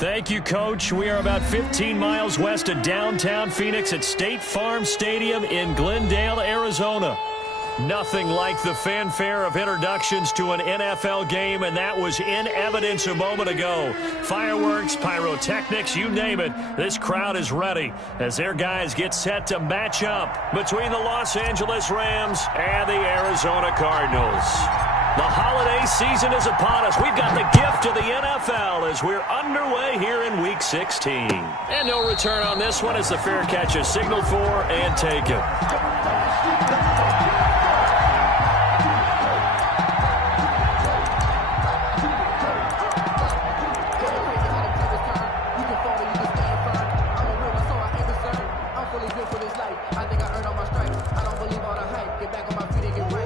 Thank you, Coach. We are about 15 miles west of downtown Phoenix at State Farm Stadium in Glendale, Arizona. Nothing like the fanfare of introductions to an NFL game, and that was in evidence a moment ago. Fireworks, pyrotechnics, you name it. This crowd is ready as their guys get set to match up between the Los Angeles Rams and the Arizona Cardinals. The holiday season is upon us. We've got the gift of the NFL as we're underway here in Week 16. And no return on this one as the fair catch is signaled for and taken.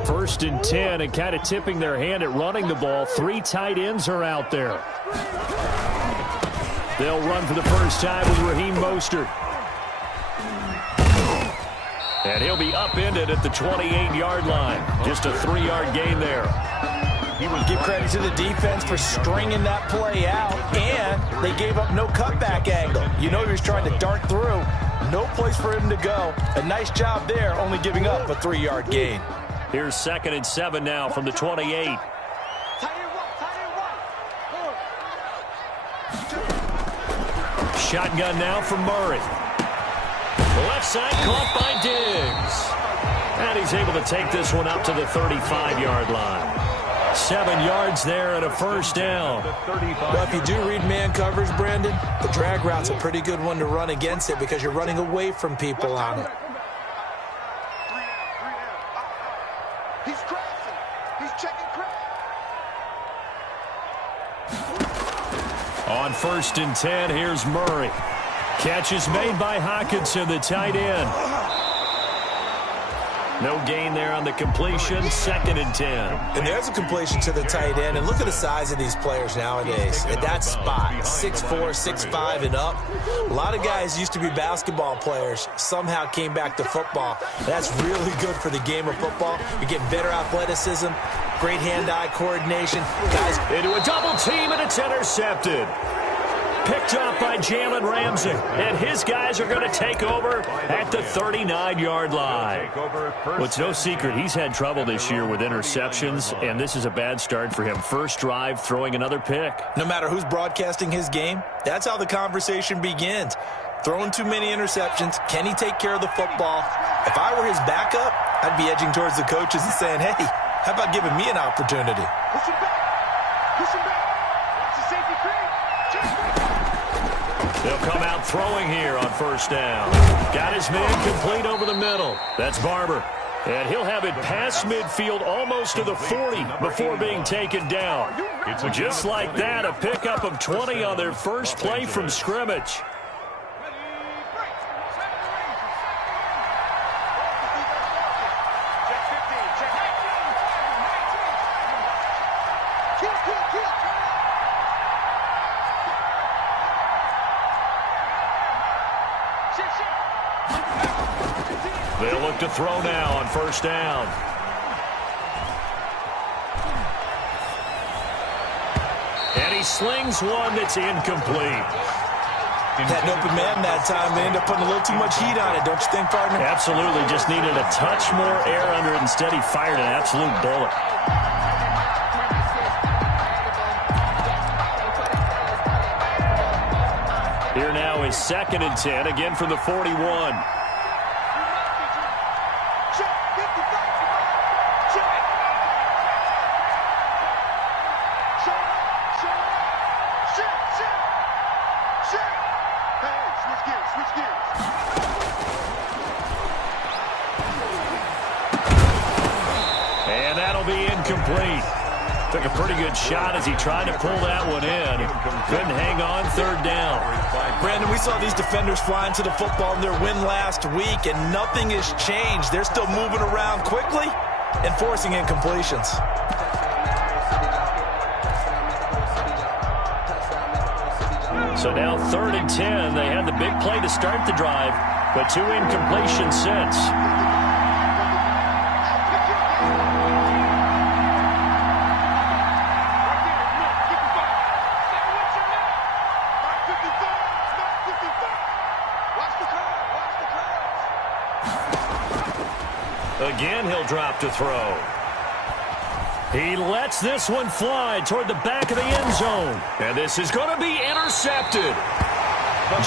First and 10, and kind of tipping their hand at running the ball. 3 tight ends are out there. They'll run for the first time with Raheem Mostert. And he'll be upended at the 28-yard line. Just a 3-yard gain there. You would give credit to the defense for stringing that play out, and they gave up no cutback angle. You know he was trying to dart through. No place for him to go. A nice job there, only giving up a 3-yard gain. Here's 2nd and 7 now from the 28. Shotgun now from Murray. The left side caught by Diggs. And he's able to take this one up to the 35-yard line. 7 yards there and a first down. Well, if you do read man coverage, Brandon, the drag route's a pretty good one to run against it because you're running away from people on it. He's crossing. He's checking crack. On 1st and 10, here's Murray. Catch is made by Hockenson, the tight end. No gain there on the completion. 2nd and 10. And there's a completion to the tight end. And look at the size of these players nowadays. At that spot, 6'4", 6'5", and up. A lot of guys used to be basketball players. Somehow came back to football. That's really good for the game of football. You're getting better athleticism, great hand-eye coordination. Guys into a double team, and it's intercepted. Picked off by Jalen Ramsey. And his guys are going to take over at the 39-yard line. Well, it's no secret he's had trouble this year with interceptions, and this is a bad start for him. First drive, throwing another pick. No matter who's broadcasting his game, that's how the conversation begins. Throwing too many interceptions. Can he take care of the football? If I were his backup, I'd be edging towards the coaches and saying, hey, how about giving me an opportunity? Push him back. Push him back. It's a safety cream. They'll come out throwing here on first down. Got his man complete over the middle. That's Barber. And he'll have it past midfield almost to the 40 before being taken down. Just like that, a pickup of 20 on their first play from scrimmage. They'll look to throw now on first down. And he slings one that's incomplete. Had an open man that time. They end up putting a little too much heat on it, don't you think, partner? Absolutely. Just needed a touch more air under it. Instead, he fired an absolute bullet. Here now is 2nd and 10, again from the 41. And that'll be incomplete. Took a pretty good shot as he tried to pull that one in. Couldn't hang on, 3rd down. Brandon, we saw these defenders flying to the football in their win last week, and nothing has changed. They're still moving around quickly and forcing incompletions. So now 3rd and 10. They had the big play to start the drive, but 2 incompletions since. again, he'll drop to throw. He lets this one fly toward the back of the end zone. And this is going to be intercepted.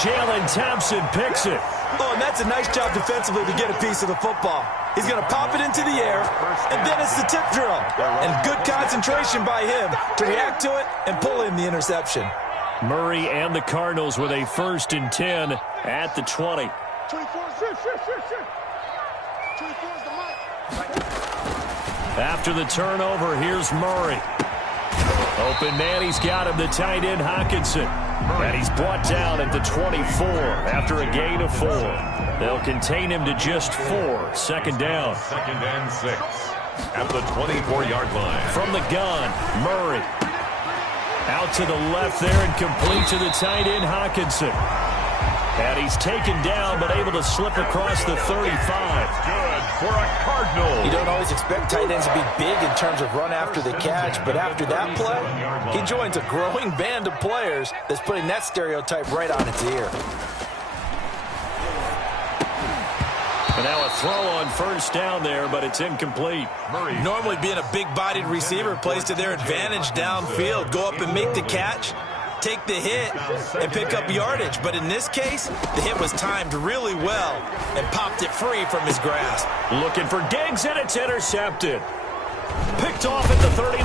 Jalen Thompson picks it. Oh, and that's a nice job defensively to get a piece of the football. He's going to pop it into the air, and then it's the tip drill. And good concentration by him to react to it and pull in the interception. Murray and the Cardinals with a 1st and 10 at the 20. 24 is the mark. After the turnover, here's Murray. Open man, he's got him, the tight end Hockenson. And he's brought down at the 24 after a gain of 4. They'll contain him to just 4. Second down. 2nd and 6 at the 24-yard line. From the gun, Murray. Out to the left there and complete to the tight end Hockenson. And he's taken down but able to slip across the 35. Good for a Cardinal. You don't always expect tight ends to be big in terms of run after the catch, but after that play, he joins a growing band of players that's putting that stereotype right on its ear. And now a throw on 1st down there, but it's incomplete. Normally being a big-bodied receiver plays to their advantage downfield. Go up and make the catch, take the hit, and pick up yardage. But in this case, the hit was timed really well and popped it free from his grasp. Looking for Diggs, and it's intercepted. Picked off at the 39.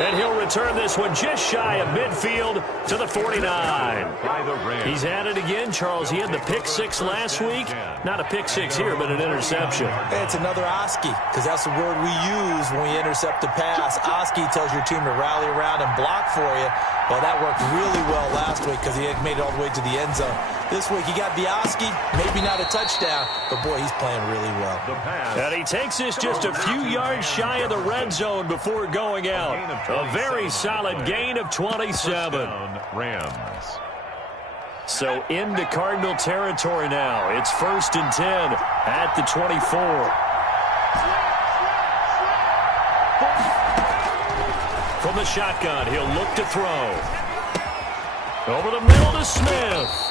And he'll return this one just shy of midfield to the 49. He's at it again, Charles. He had the pick 6 last week. Not a pick 6 here, but an interception. Hey, it's another Oski, because that's the word we use when we intercept a pass. Oski tells your team to rally around and block for you. Well, that worked really well last week because he had made it all the way to the end zone. This week he got the Oski, maybe not a touchdown, but boy, he's playing really well. And he takes this just a few yards shy of the red zone before going out. A very solid gain of 27. Rams. So into Cardinal territory now. It's 1st and 10 at the 24. From the shotgun, he'll look to throw. Over the middle to Smith.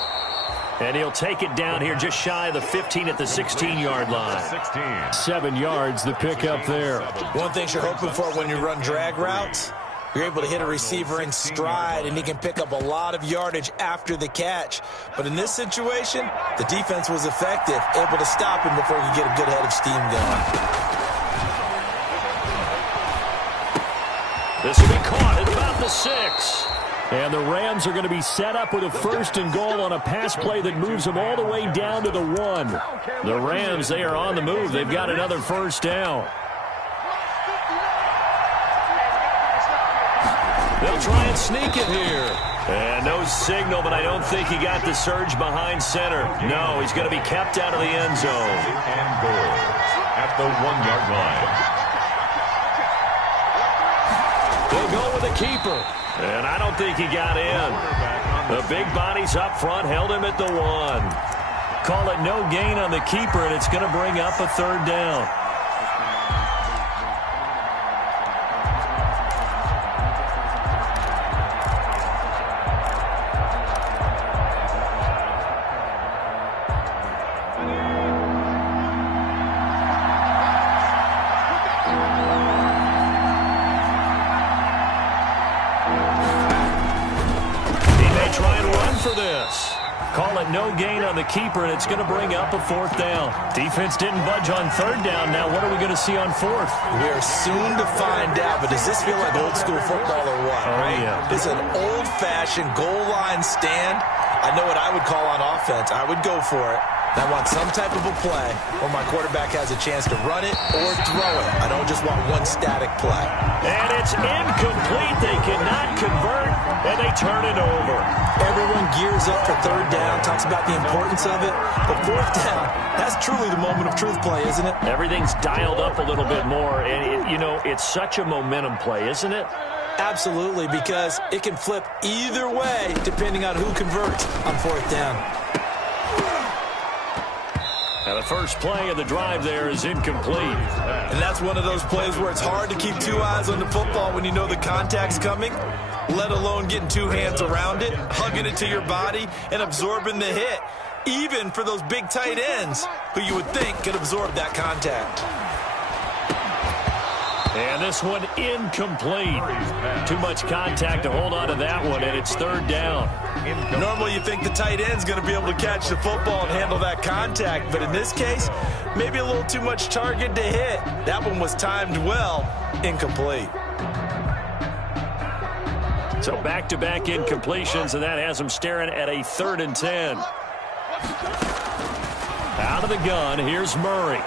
And he'll take it down here just shy of the 15 at the 16-yard line. 7 yards, the pickup there. One thing you're hoping for when you run drag routes, you're able to hit a receiver in stride, and he can pick up a lot of yardage after the catch. But in this situation, the defense was effective, able to stop him before he could get a good head of steam going. This will be caught at about the 6. And the Rams are going to be set up with a 1st and goal on a pass play that moves them all the way down to the 1. The Rams, they are on the move. They've got another 1st down. They'll try and sneak it here. And no signal, but I don't think he got the surge behind center. No, he's going to be kept out of the end zone. And goal at the 1-yard line. They'll go with the keeper. And I don't think he got in. The big bodies up front held him at the 1. Call it no gain on the keeper, and it's going to bring up a 3rd down. No gain on the keeper, and it's going to bring up a 4th down. Defense didn't budge on 3rd down. Now what are we going to see on 4th? We are soon to find out, but does this feel like old school football or what? Oh, right? Yeah. It's an old-fashioned goal line stand. I know what I would call on offense. I would go for it. I want some type of a play where my quarterback has a chance to run it or throw it. I don't just want one static play. And it's incomplete. They cannot convert, and they turn it over. Everyone gears up for 3rd down, talks about the importance of it. But 4th down, that's truly the moment of truth play, isn't it? Everything's dialed up a little bit more, and, it's such a momentum play, isn't it? Absolutely, because it can flip either way depending on who converts on 4th down. Now the first play of the drive there is incomplete. And that's one of those plays where it's hard to keep 2 eyes on the football when you know the contact's coming, let alone getting 2 hands around it, hugging it to your body, and absorbing the hit, even for those big tight ends who you would think could absorb that contact. And this one incomplete. Too much contact to hold on to that one, and it's third down. Normally you think the tight end's going to be able to catch the football and handle that contact, but in this case, maybe a little too much target to hit. That one was timed well, incomplete. So back-to-back incompletions, and that has him staring at a 3rd and 10. Out of the gun, here's Murray.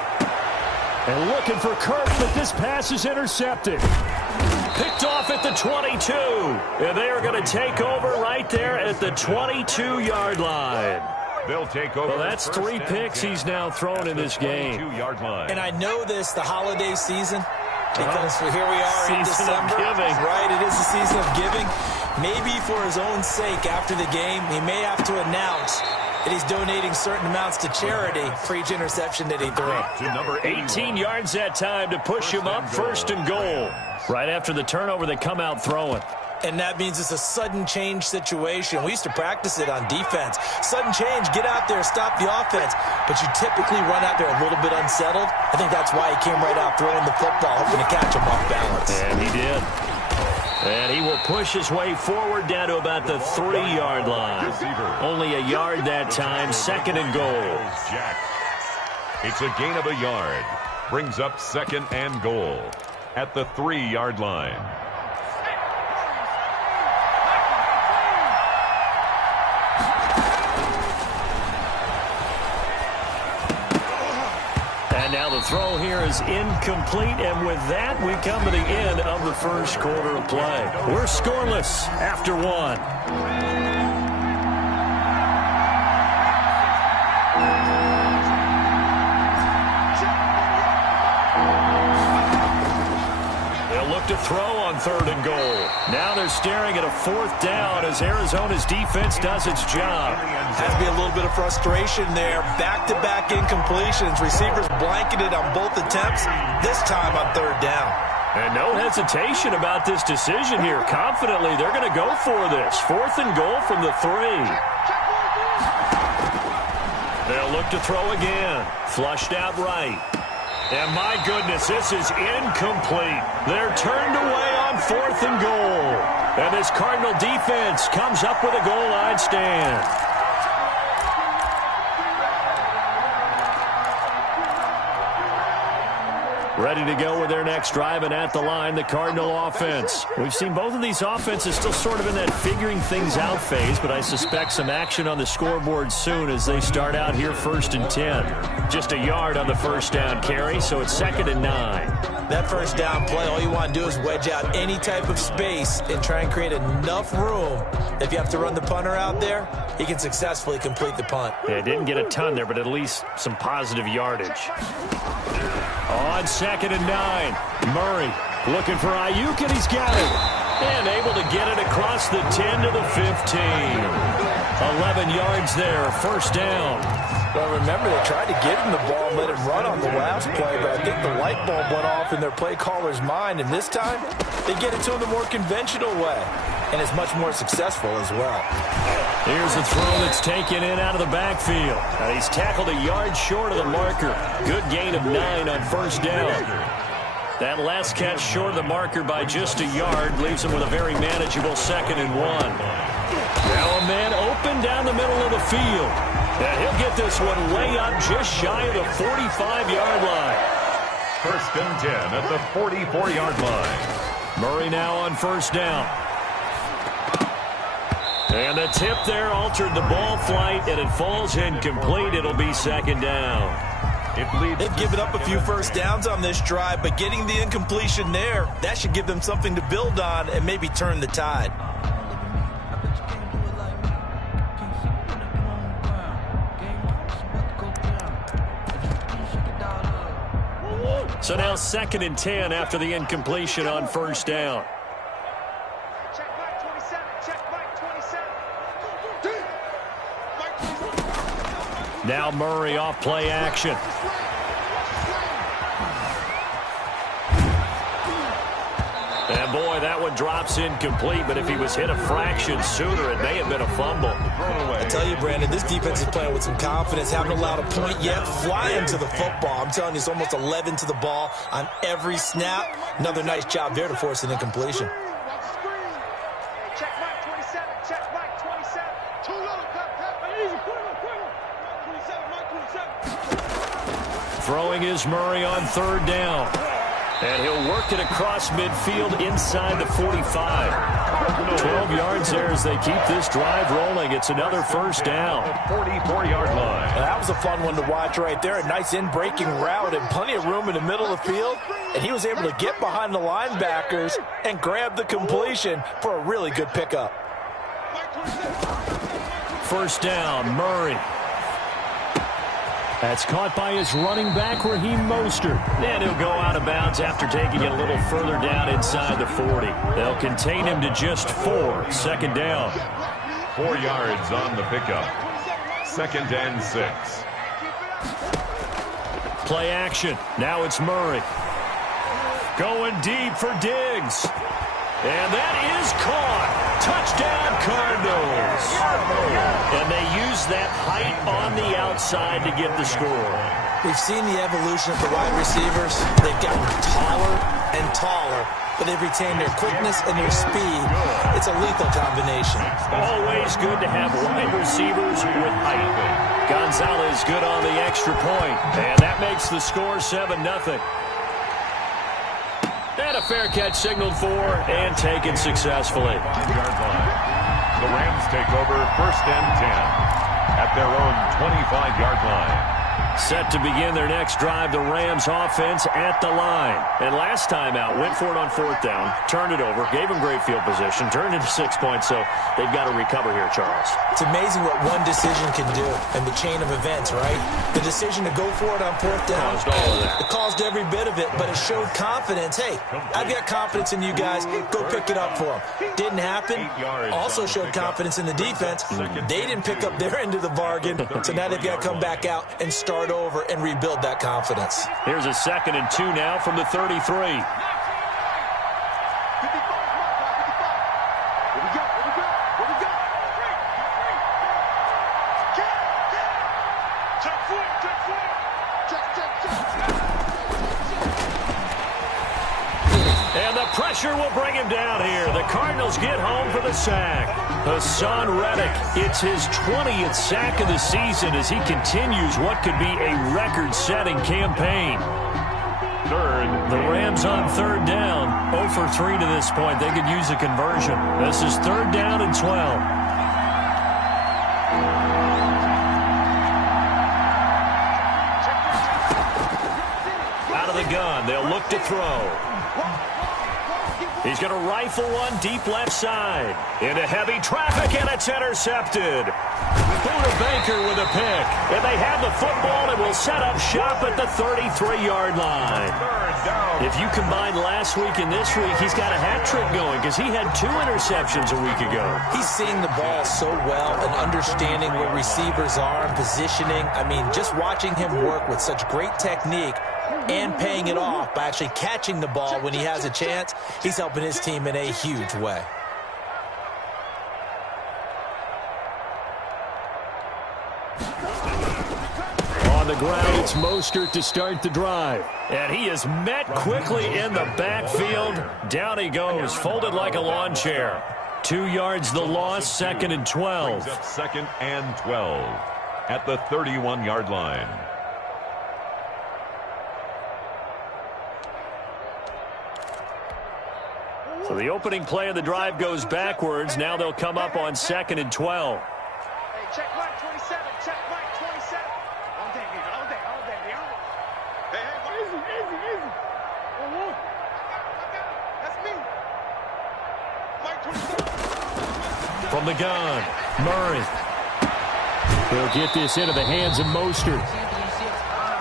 And looking for Kirk, but this pass is intercepted. Picked off at the 22. And they are going to take over right there at the 22-yard line. They'll take over. Well, that's 3 picks he's now thrown in this game. And I know this, the holiday season, because here we are in December. Right, it is the season of giving. Maybe for his own sake after the game, he may have to announce that he's donating certain amounts to charity for each interception that he threw. To number 18 yards that time to push him up, 1st and goal. Right after the turnover, they come out throwing. And that means it's a sudden change situation. We used to practice it on defense. Sudden change, get out there, stop the offense. But you typically run out there a little bit unsettled. I think that's why he came right out throwing the football, hoping to catch him off balance. And he did. And he will push his way forward down to about the 3-yard line. Only a yard that time, 2nd and goal. It's a gain of a yard. Brings up 2nd and goal at the 3-yard line. Now the throw here is incomplete, and with that, we come to the end of the first quarter of play. We're scoreless after 1. To throw on 3rd and goal. Now they're staring at a 4th down as Arizona's defense does its job. Has to be a little bit of frustration there. Back-to-back incompletions. Receivers blanketed on both attempts, this time on 3rd down. And no hesitation about this decision here. Confidently, they're going to go for this. 4th and goal from the 3. They'll look to throw again. Flushed out right. And my goodness, this is incomplete. They're turned away on 4th and goal. And this Cardinal defense comes up with a goal line stand. Ready to go with their next drive, and at the line, the Cardinal offense. We've seen both of these offenses still sort of in that figuring things out phase, but I suspect some action on the scoreboard soon as they start out here 1st and 10. Just a yard on the 1st down carry, so it's 2nd and 9. That 1st down play, all you want to do is wedge out any type of space and try and create enough room. If you have to run the punter out there, he can successfully complete the punt. Yeah, didn't get a ton there, but at least some positive yardage. On 2nd and 9, Murray looking for Ayuk, and he's got it. And able to get it across the 10 to the 15. 11 yards there, 1st down. Well, remember, they tried to give him the ball and let him run on the last play, but I think the light bulb went off in their play caller's mind, and this time they get it to him the more conventional way, and it's much more successful as well. Here's a throw that's taken in out of the backfield. And he's tackled a yard short of the marker. Good gain of 9 on 1st down. That last catch short of the marker by just a yard leaves him with a very manageable 2nd and 1. Now a man open down the middle of the field. And he'll get this one way up just shy of the 45-yard line. 1st and 10 at the 44-yard line. Murray now on 1st down. And the tip there altered the ball flight, and it falls incomplete. It'll be 2nd down. They've given up a few 1st downs on this drive, but getting the incompletion there, that should give them something to build on and maybe turn the tide. So now 2nd and 10 after the incompletion on 1st down. Now Murray off play action. And boy, that one drops incomplete, but if he was hit a fraction sooner, it may have been a fumble. I tell you, Brandon, this defense is playing with some confidence. Haven't allowed a point yet. Flying to the football. I'm telling you, it's almost 11 to the ball on every snap. Another nice job there to force an incompletion. Check Mike 27. Check Mike 27. Too low. Easy. Quicker. 27. Mike 27. Throwing is Murray on third down. And he'll work it across midfield inside the 45. 12 yards there as they keep this drive rolling. It's another first down. 44-yard line. And that was a fun one to watch right there. A nice in-breaking route and plenty of room in the middle of the field. And he was able to get behind the linebackers and grab the completion for a really good pickup. First down, Murray. That's caught by his running back, Raheem Mostert. And he'll go out of bounds after taking it a little further down inside the 40. They'll contain him to just 4. Second down. 4 yards on the pickup. 2nd and 6. Play action. Now it's Murray. Going deep for Diggs. And that is caught. Touchdown, Cardinals. And they use that height on the outside to get the score. We've seen the evolution of the wide receivers. They've gotten taller and taller, but they've retained their quickness and their speed. It's a lethal combination. Always good to have wide receivers with height. Gonzalez good on the extra point. And that makes the score 7-0. And a fair catch signaled for and taken successfully. 2-yard line. The Rams take over 1st and 10 at their own 25-yard line. Set to begin their next drive, the Rams offense at the line. And last time out, went for it on 4th down, turned it over, gave them great field position, turned into 6 points, so they've got to recover here, Charles. It's amazing what one decision can do in the chain of events, right? The decision to go for it on 4th down, Caused all of that. it caused every bit of it, but it showed confidence. Hey, I've got confidence in you guys. Go pick it up for them. Didn't happen. Also showed confidence in the defense. They didn't pick up their end of the bargain, so now they've got to come back out and start over and rebuild that confidence. Here's a 2nd and 2 now from the 33. And the pressure will bring him down here. The Cardinals get home for the sack. Hassan Reddick, it's his 20th sack of the season as he continues what could be a record-setting campaign. The Rams on 3rd down, 0 for 3 to this point. They could use a conversion. This is 3rd down and 12. Out of the gun, they'll look to throw. He's going to rifle one deep left side. Into heavy traffic, and it's intercepted. Buda Baker with a pick. And they have the football and will set up shop at the 33-yard line. If you combine last week and this week, he's got a hat trick going because he had 2 interceptions a week ago. He's seeing the ball so well and understanding where receivers are and positioning. I mean, just watching him work with such great technique and paying it off by actually catching the ball when he has a chance, he's helping his team in a huge way. On the ground, it's Mostert to start the drive. And he is met quickly in the backfield. Down he goes, folded like a lawn chair. 2 yards the loss, 2nd and 12. Brings up 2nd and 12 at the 31-yard line. So the opening play of the drive goes backwards. Now they'll come up on 2nd and 12. Hey, check Mike 27. Check Mike 27. All day. Hey, easy. That's me. Mike 27. From the gun, Murray. He'll get this into the hands of Mostert.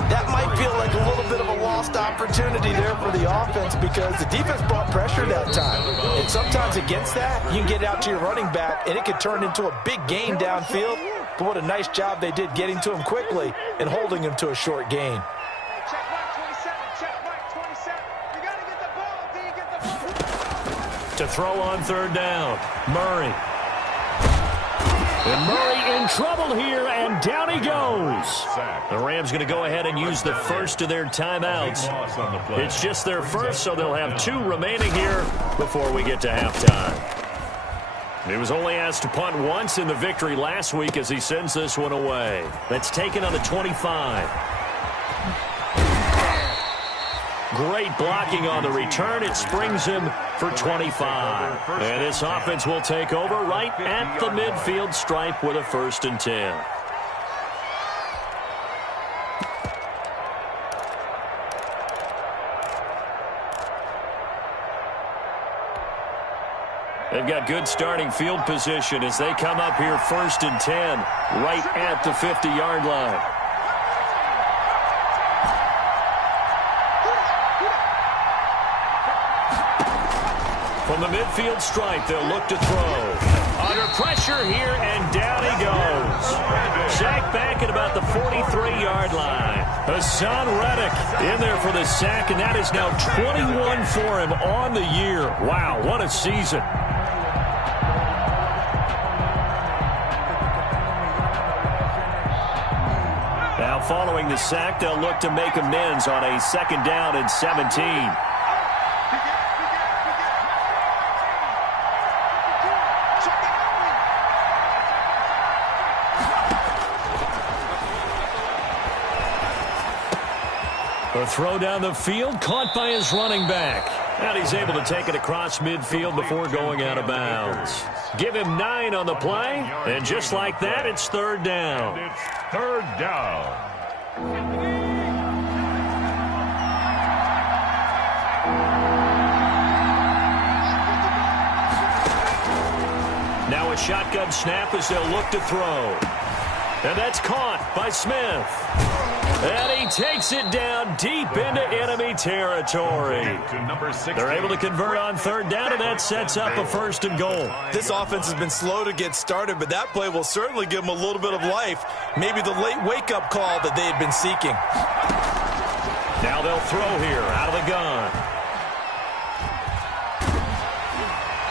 That might feel like a little bit of a lost opportunity there for the offense because the defense brought pressure that time. And sometimes against that, you can get out to your running back, and it could turn into a big gain downfield. But what a nice job they did getting to him quickly and holding him to a short gain. Hey, check Mike 27. Check Mike 27. You got to get the ball. Do you get the ball? to throw on third down. Murray. And Murray in trouble here, and down he goes. The Rams going to go ahead and use the first of their timeouts. It's just their first, so they'll have 2 remaining here before we get to halftime. He was only asked to punt once in the victory last week as he sends this one away. That's taken on the 25. Great blocking on the return. It springs him for 25. And this offense will take over right at the midfield stripe with a 1st and 10. They've got good starting field position as they come up here 1st and 10 right at the 50-yard line. From the midfield stripe, they'll look to throw. Under pressure here, and down he goes. Sacked back at about the 43-yard line. Hassan Reddick in there for the sack, and that is now 21 for him on the year. Wow, what a season. Now following the sack, they'll look to make amends on a 2nd down and 17. A throw down the field, caught by his running back. And he's able to take it across midfield before going out of bounds. Give him 9 on the play, and just like that, it's 3rd down. And it's 3rd down. Now a shotgun snap as they'll look to throw. And that's caught by Smith. And he takes it down deep into enemy territory. They're able to convert on 3rd down, and that sets up a 1st and goal. This offense has been slow to get started, but that play will certainly give them a little bit of life. Maybe the late wake-up call that they had been seeking. Now they'll throw here out of the gun.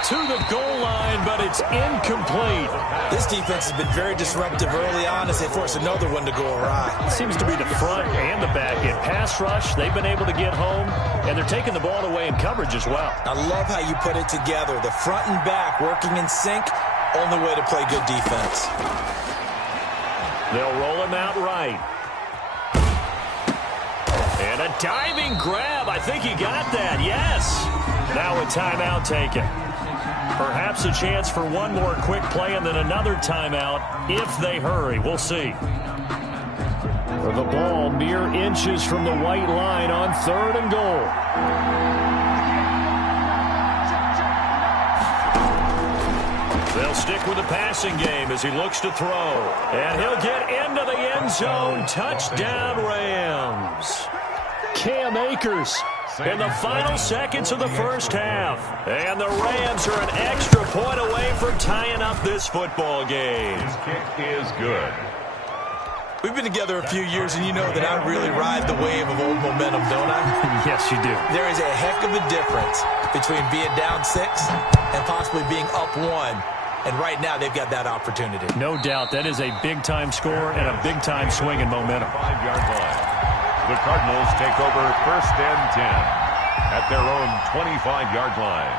To the goal line, but it's incomplete. This defense has been very disruptive early on as they force another one to go awry. It seems to be the front and the back. In pass rush, they've been able to get home, and they're taking the ball away in coverage as well. I love how you put it together. The front and back working in sync, only way to play good defense. They'll roll him out right. And a diving grab. I think he got that. Yes. Now a timeout taken. Perhaps a chance for one more quick play and then another timeout if they hurry. We'll see. The ball mere inches from the white line on 3rd and goal. They'll stick with the passing game as he looks to throw. And he'll get into the end zone. Touchdown, Rams. Cam Akers in the final seconds of the 1st half. And the Rams are an extra point away from tying up this football game. His kick is good. We've been together a few years, and you know that I really ride the wave of old momentum, don't I? Yes, you do. There is a heck of a difference between being down 6 and possibly being up 1. And right now, they've got that opportunity. No doubt. That is a big-time score and a big-time swing in momentum. 5-yard line. The Cardinals take over 1st and 10 at their own 25-yard line.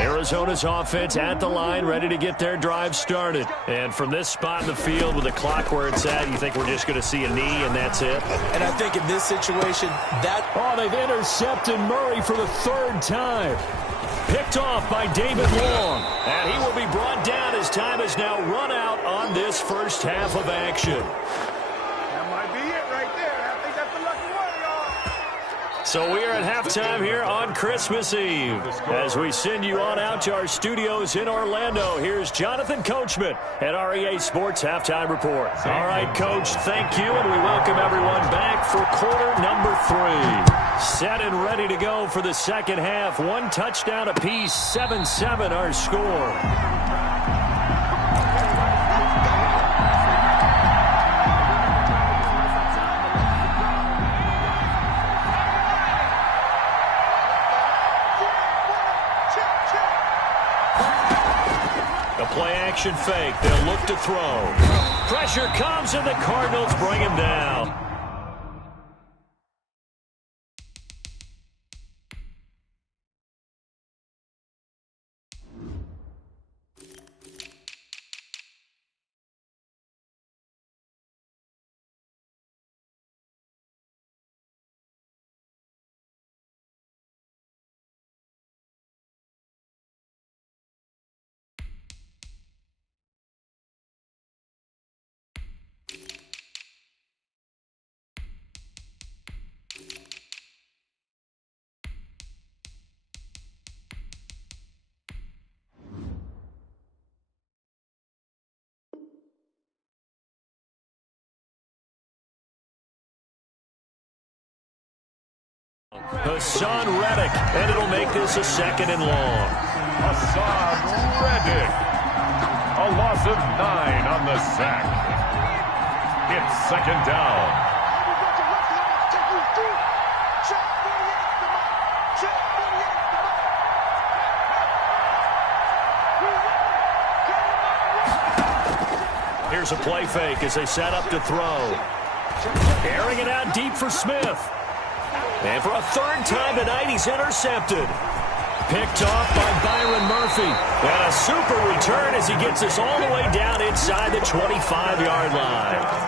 Arizona's offense at the line, ready to get their drive started. And from this spot in the field with the clock where it's at, you think we're just going to see a knee and that's it? And I think in this situation, Oh, they've intercepted Murray for the 3rd time. Picked off by David Long. And he will be brought down as time has now run out on this 1st half of action. That might be it right there. I think that's the lucky one, y'all. So we are at halftime here on Christmas Eve. As we send you on out to our studios in Orlando, here's Jonathan Coachman at REA Sports Halftime Report. All right, Coach, thank you, and we welcome everyone back for quarter number 3. Set and ready to go for the 2nd half. 1 touchdown apiece, 7-7 our score. to throw. Pressure comes, and the Cardinals bring him down. Hassan Reddick, and it'll make this a 2nd and long. Hassan Reddick. A loss of 9 on the sack. It's 2nd down. Here's a play fake as they set up to throw. Airing it out deep for Smith. And for a 3rd time tonight, he's intercepted. Picked off by Byron Murphy. And a super return as he gets us all the way down inside the 25-yard line.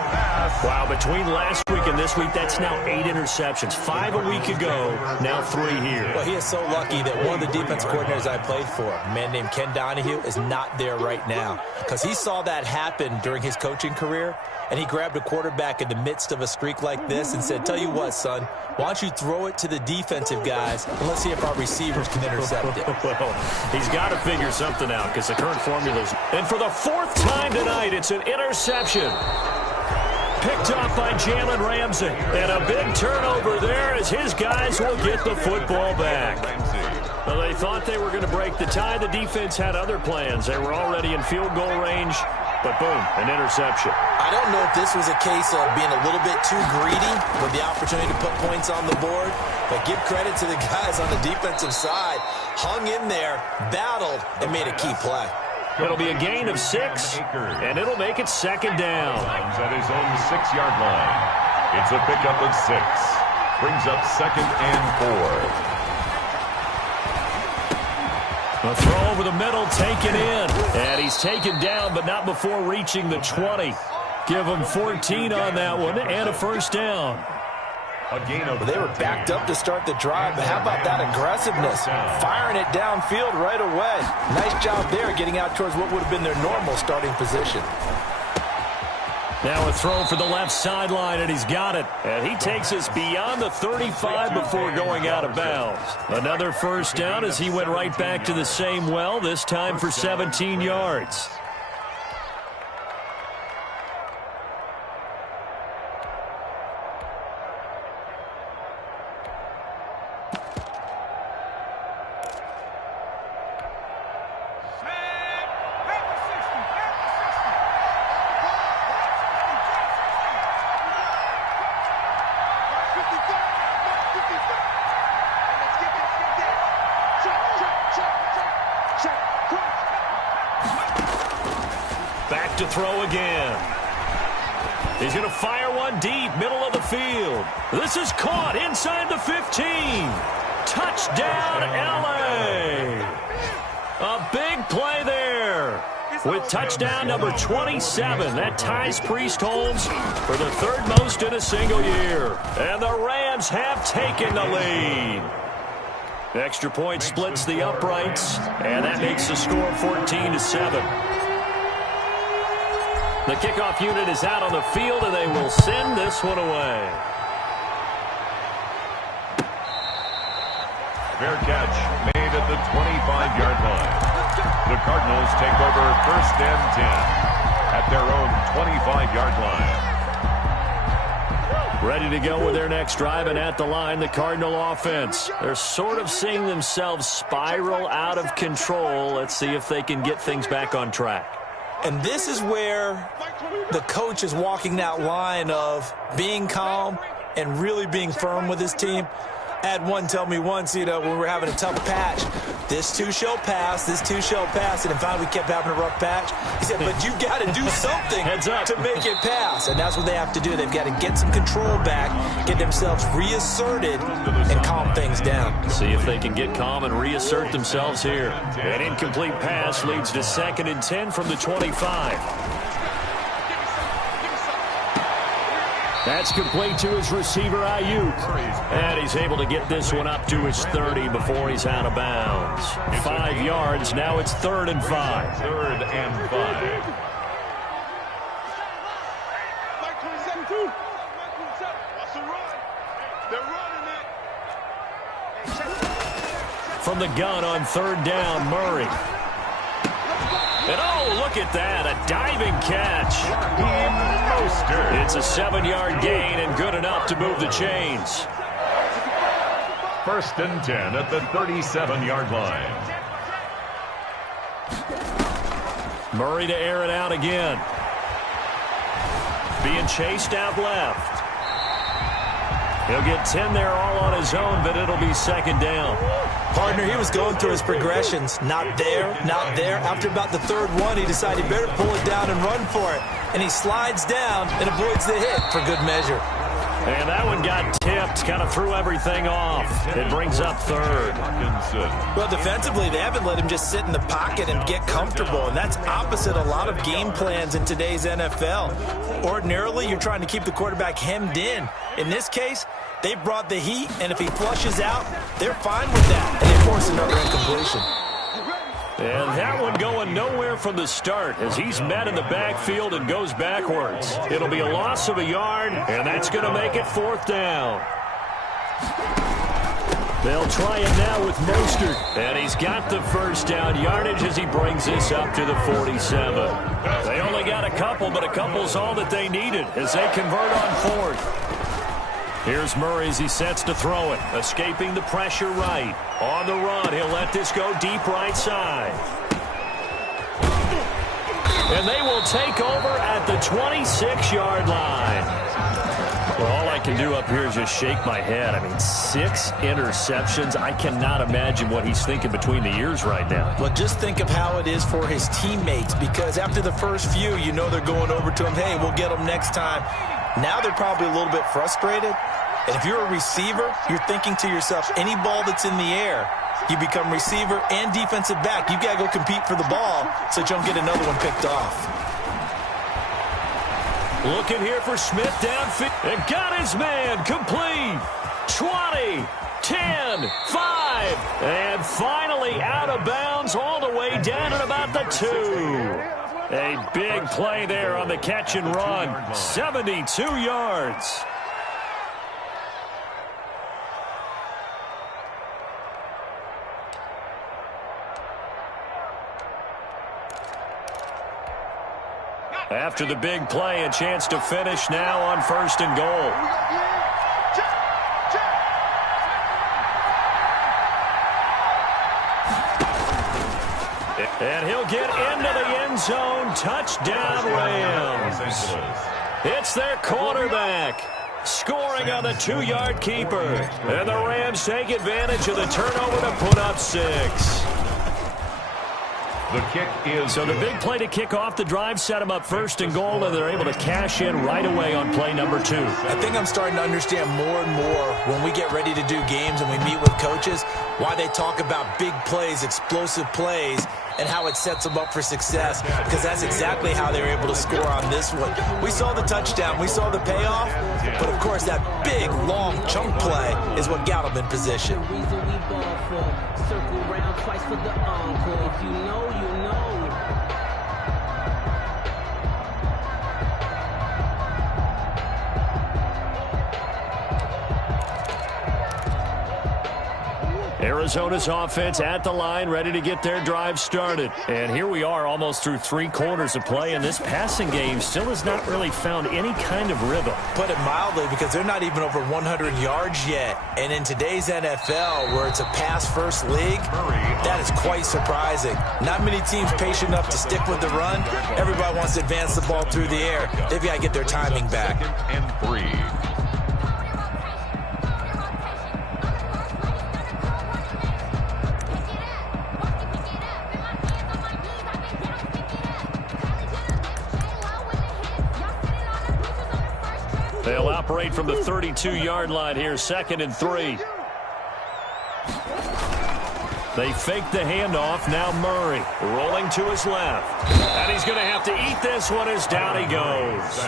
Wow, between last week and this week, that's now 8 interceptions. 5 a week ago, now 3 here. Well, he is so lucky that one of the defense coordinators I played for, a man named Ken Donahue, is not there right now. Because he saw that happen during his coaching career, and he grabbed a quarterback in the midst of a streak like this and said, tell you what, son, why don't you throw it to the defensive guys, and let's see if our receivers can intercept it. Well, he's got to figure something out because the current formula's... And for the 4th time tonight, it's an interception. Picked off by Jalen Ramsey. And a big turnover there as his guys will get the football back. Well, they thought they were going to break the tie. The defense had other plans. They were already in field goal range. But boom, an interception. I don't know if this was a case of being a little bit too greedy with the opportunity to put points on the board, but give credit to the guys on the defensive side. Hung in there, battled, and made a key play. It'll be a gain of 6, and it'll make it 2nd down. At his own 6-yard line. It's a pickup of 6. Brings up 2nd and 4. A throw over the middle, taken in. And he's taken down, but not before reaching the 20. Give him 14 on that one, and a 1st down. They were backed up to start the drive, but how about that aggressiveness? Firing it downfield right away. Nice job there getting out towards what would have been their normal starting position. Now a throw for the left sideline, and he's got it. And he takes us beyond the 35 before going out of bounds. Another 1st down as he went right back to the same well, this time for 17 yards. Back to throw again. He's going to fire one deep, middle of the field. This is caught inside the 15. Touchdown, L.A. A big play there with touchdown number 27. That ties Priest Holmes for the 3rd most in a single year. And the Rams have taken the lead. The extra point splits the uprights, and that makes the score 14-7. The kickoff unit is out on the field, and they will send this one away. Fair catch made at the 25-yard line. The Cardinals take over 1st and 10 at their own 25-yard line. Ready to go with their next drive, and at the line, the Cardinal offense. They're sort of seeing themselves spiral out of control. Let's see if they can get things back on track. And this is where the coach is walking that line of being calm and really being firm with his team. Had one tell me once, when we were having a tough patch, this too shall pass, this too shall pass, and finally we kept having a rough patch. He said, but you got to do something to make it pass, and that's what they have to do. They've got to get some control back, get themselves reasserted, and calm things down. See if they can get calm and reassert themselves here. An incomplete pass leads to 2nd and 10 from the 25. That's complete to his receiver, Ayuk. And he's able to get this one up to his 30 before he's out of bounds. 5 yards. Now it's 3rd and 5. 3rd and 5. Mike 27, too. Mike 27. What's the run? They're running it. From the gun on 3rd down, Murray. And oh, look at that, a diving catch. It's a 7-yard gain and good enough to move the chains. 1st and 10 at the 37-yard line. Murray to air it out again. Being chased out left. He'll get 10 there all on his own, but it'll be 2nd down. Partner, he was going through his progressions. Not there, not there. After about the 3rd one, he decided he better pull it down and run for it. And he slides down and avoids the hit for good measure. And that one got tipped, kind of threw everything off. It brings up 3rd. Well, defensively, they haven't let him just sit in the pocket and get comfortable, and that's opposite a lot of game plans in today's NFL. Ordinarily, you're trying to keep the quarterback hemmed in. In this case, they brought the heat, and if he flushes out, they're fine with that, and they force another incompletion. And that one going nowhere from the start as he's met in the backfield and goes backwards. It'll be a loss of a yard, and that's going to make it 4th down. They'll try it now with Mostert, and he's got the 1st down yardage as he brings this up to the 47. They only got a couple, but a couple's all that they needed as they convert on 4th. Here's Murray as he sets to throw it. Escaping the pressure right. On the run, he'll let this go deep right side. And they will take over at the 26-yard line. Well, all I can do up here is just shake my head. I mean, 6 interceptions. I cannot imagine what he's thinking between the ears right now. Well, just think of how it is for his teammates, because after the first few, you know they're going over to him, hey, we'll get them next time. Now they're probably a little bit frustrated. And if you're a receiver, you're thinking to yourself, any ball that's in the air, you become receiver and defensive back. You've got to go compete for the ball so that you don't get another one picked off. Looking here for Smith downfield. And got his man complete. 20, 10, 5. And finally out of bounds all the way down at about the 2. A big play there on the catch and run. 72 yards. After the big play, a chance to finish now on 1st and goal. And he'll get into the end zone. Touchdown, Rams. It's their quarterback scoring on the 2-yard keeper. And the Rams take advantage of the turnover to put up 6. The kick is so the big play to kick off the drive set them up 1st and goal, and they're able to cash in right away on play number 2. I think I'm starting to understand more and more when we get ready to do games and we meet with coaches why they talk about big plays, explosive plays, and how it sets them up for success, because that's exactly how they were able to score on this one. We saw the touchdown, we saw the payoff, but of course that big, long chunk play is what got them in position. Circle round twice for the encore. If you know, you know. Arizona's offense at the line, ready to get their drive started. And here we are almost through 3 quarters of play, and this passing game still has not really found any kind of rhythm. Put it mildly, because they're not even over 100 yards yet. And in today's NFL, where it's a pass-first league, that is quite surprising. Not many teams patient enough to stick with the run. Everybody wants to advance the ball through the air. They've got to get their timing back. And 3. They'll operate from the 32-yard line here, 2nd and 3. They fake the handoff. Now Murray rolling to his left. And he's going to have to eat this one as down he goes.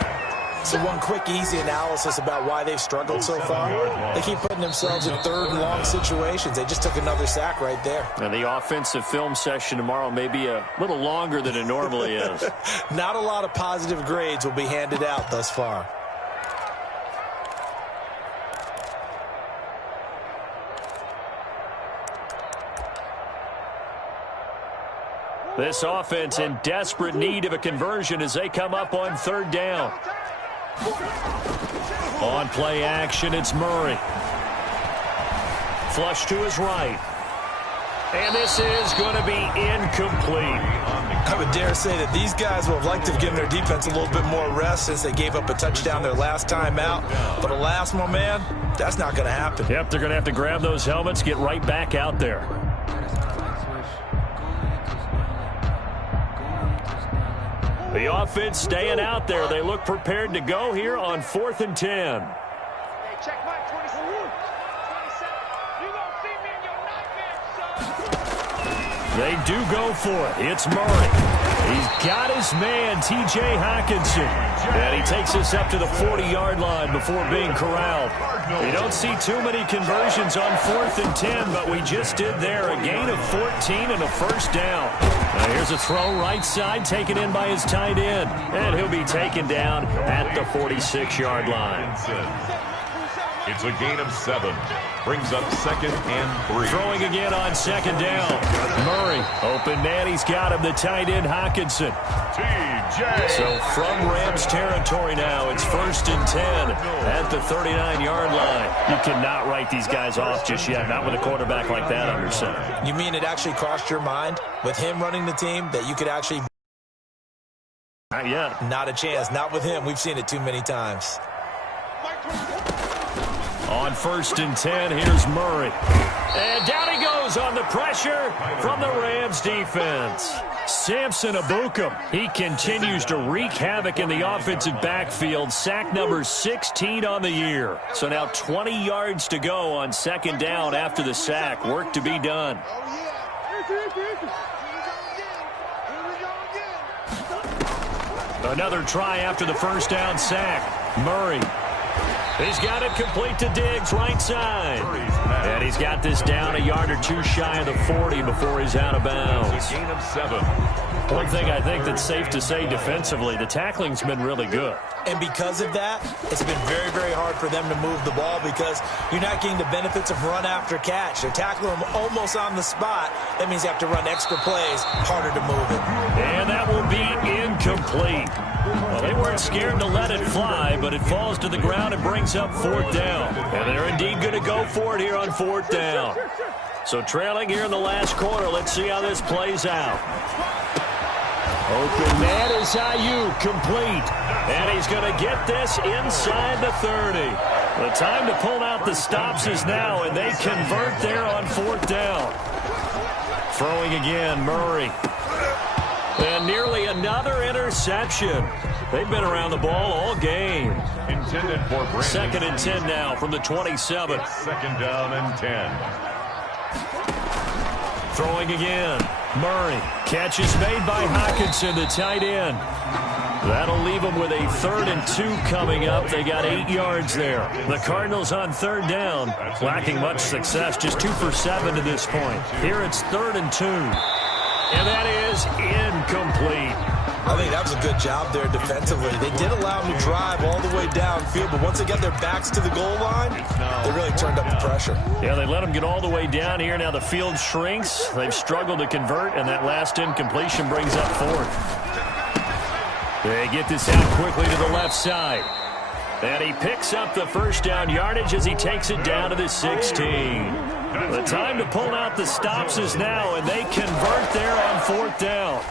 So one quick, easy analysis about why they've struggled so far. They keep putting themselves in 3rd and long situations. They just took another sack right there. And the offensive film session tomorrow may be a little longer than it normally is. Not a lot of positive grades will be handed out thus far. This offense in desperate need of a conversion as they come up on 3rd down. On play action, it's Murray. Flush to his right. And this is going to be incomplete. I would dare say that these guys will have liked to have given their defense a little bit more rest since they gave up a touchdown their last time out. But alas, my man, that's not going to happen. Yep, they're going to have to grab those helmets, get right back out there. The offense staying out there. They look prepared to go here on 4th and 10. Hey, check my 27. You gonna see me in your nightmares, son. They do go for it. It's Murray. He's got his man, T.J. Hockenson. And he takes us up to the 40-yard line before being corralled. You don't see too many conversions on 4th and 10, but we just did there. A gain of 14 and a 1st down. Now here's a throw right side, taken in by his tight end. And he'll be taken down at the 46-yard line. It's a gain of 7. Brings up 2nd and 3. Throwing again on 2nd down. Murray, open man, he's got him, the tight end Hockenson. T.J. So from Rams territory now, it's 1st and 10 at the 39-yard line. You cannot write these guys off just yet, not with a quarterback like that under center. You mean it actually crossed your mind with him running the team that you could actually... Not yet. Not a chance. Not with him. We've seen it too many times. On 1st and 10, here's Murray. And down he goes on the pressure from the Rams defense. Samson Ebukam, he continues to wreak havoc in the offensive backfield. Sack number 16 on the year. So now 20 yards to go on 2nd down after the sack. Work to be done. Another try after the 1st down sack. Murray. He's got it complete to Diggs, right side. And he's got this down a yard or two shy of the 40 before he's out of bounds. Gain of 7. One thing I think that's safe to say defensively, the tackling's been really good. And because of that, it's been very, very hard for them to move the ball because you're not getting the benefits of run after catch. They're tackling them almost on the spot. That means you have to run extra plays, harder to move it. And that will be incomplete. Well, they weren't scared to let it fly, but it falls to the ground and brings up 4th down. And they're indeed going to go for it here on 4th down. So trailing here in the last quarter, let's see how this plays out. Open man is Ayuk, complete. And he's going to get this inside the 30. The time to pull out the stops is now, and they convert there on 4th down. Throwing again, Murray. And nearly another interception. They've been around the ball all game. Intended for Brandon. 2nd and 10 now from the 27. 2nd down and 10. Throwing again. Murray. Catch is made by Hockenson, the tight end. That'll leave them with a 3rd and 2 coming up. They got 8 yards there. The Cardinals on 3rd down, lacking much success, just 2 for 7 to this point. Here it's 3rd and 2. And that is incomplete. I think that was a good job there defensively. They did allow them to drive all the way downfield, but once they got their backs to the goal line, they really turned up the pressure. Yeah, they let them get all the way down here. Now the field shrinks. They've struggled to convert, and that last incompletion brings up 4th. They get this out quickly to the left side. And he picks up the 1st down yardage as he takes it down to the 16. The time to pull out the stops is now, and they convert there on 4th down.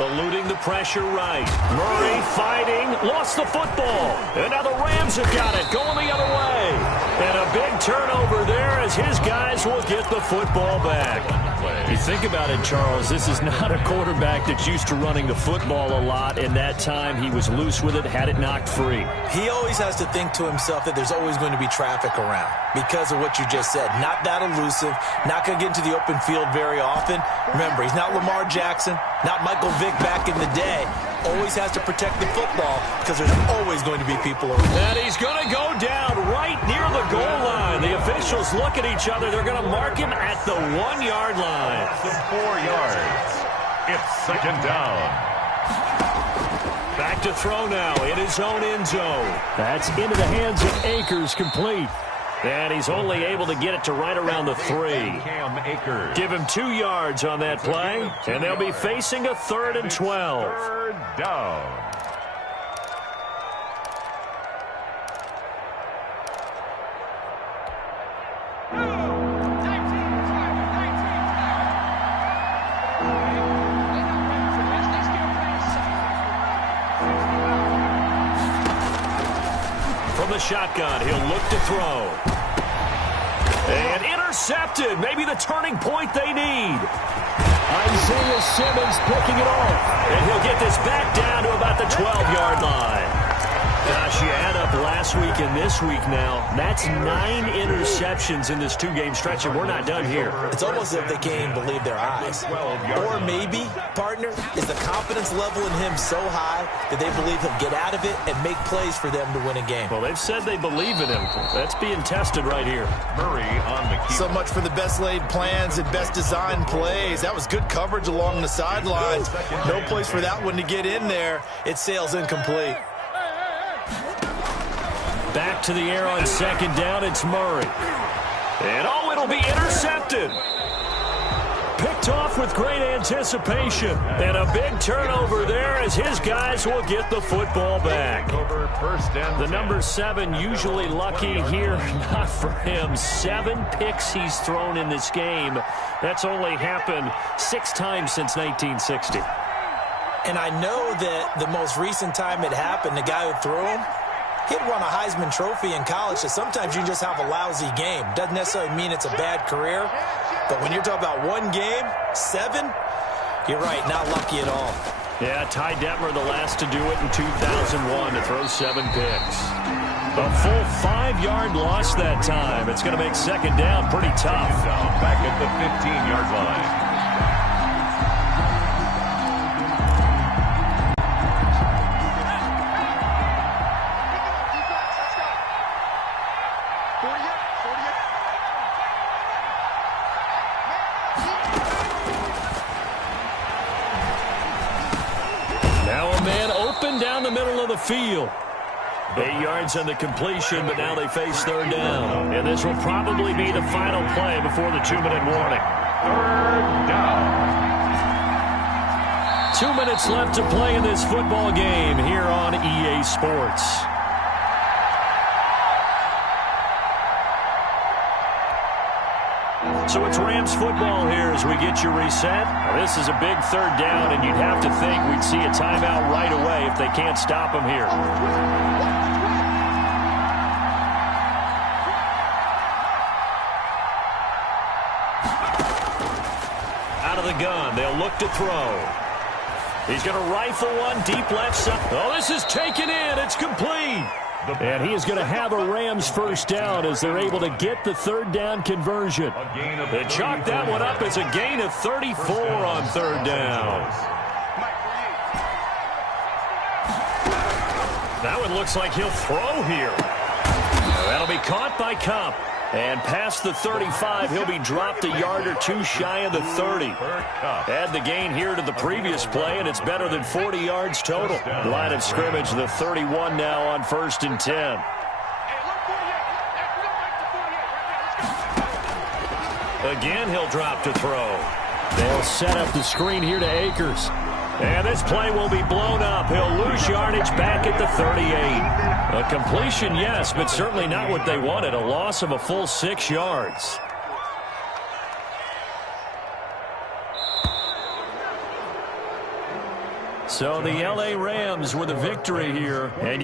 Eluding the pressure right. Murray fighting, lost the football. And now the Rams have got it, going the other way. And a big turnover there as his guys will get the football back. You think about it, Charles, this is not a quarterback that's used to running the football a lot, and that time he was loose with it, had it knocked free. He always has to think to himself that there's always going to be traffic around because of what you just said. Not that elusive, not going to get into the open field very often. Remember, he's not Lamar Jackson, not Michael Vick back in the day. Always has to protect the football because there's always going to be people around. And he's going to go down right near the goal line. The officials look at each other. They're going to mark him at the 1-yard line. 4 yards. It's second down. Back to throw now in his own end zone. That's into the hands of Akers, complete. And he's only able to get it to right around the 3. Cam Akers. Give him 2 yards on that play, and they'll be facing a 3rd and 12. Third down. From the shotgun, he'll look to throw. And intercepted. Maybe the turning point they need. Isaiah Simmons picking it off. And he'll get this back down to about the 12-yard line. Gosh, you add up last week and this week now. That's 9 interceptions in this 2-game stretch, and we're not done here. It's almost as if they can't even believe their eyes. Or maybe, partner, is the confidence level in him so high that they believe he'll get out of it and make plays for them to win a game. Well, they've said they believe in him. That's being tested right here. Murray on the key. So much for the best laid plans and best designed plays. That was good coverage along the sidelines. No place for that one to get in there. It sails incomplete. Back to the air on second down, it's Murray. And oh, it'll be intercepted. Picked off with great anticipation. And a big turnover there as his guys will get the football back. The number 7 usually lucky here. Not for him. 7 picks he's thrown in this game. That's only happened 6 times since 1960. And I know that the most recent time it happened, the guy who threw him, he'd won a Heisman Trophy in college, so sometimes you just have a lousy game. Doesn't necessarily mean it's a bad career, but when you're talking about 1 game, 7, you're right, not lucky at all. Yeah, Ty Detmer the last to do it in 2001 to throw 7 picks. A full 5-yard loss that time. It's going to make second down pretty tough. Back at the 15-yard line. Down the middle of the field. 8 yards on the completion, but now they face third down. And this will probably be the final play before the 2-minute warning. Third down. 2 minutes left to play in this football game here on EA Sports. So it's Rams football here as we get you reset. Now, this is a big third down, and you'd have to think we'd see a timeout right away if they can't stop them here. Out of the gun, they'll look to throw. He's going to rifle one deep left side. Oh, this is taken in. It's complete. And he is going to have a Rams first down as they're able to get the third down conversion. They chalk that one up as a gain of 34 on third down. That one looks like he'll throw here. That'll be caught by Cup. And past the 35, he'll be dropped a yard or 2 shy of the 30. Add the gain here to the previous play, and it's better than 40 yards total. Line of scrimmage, the 31 now on 1st and 10. Again, he'll drop to throw. They'll set up the screen here to Akers. And this play will be blown up. He'll lose yardage back at the 38. A completion, yes, but certainly not what they wanted. A loss of a full 6 yards. So the LA Rams with a victory here. And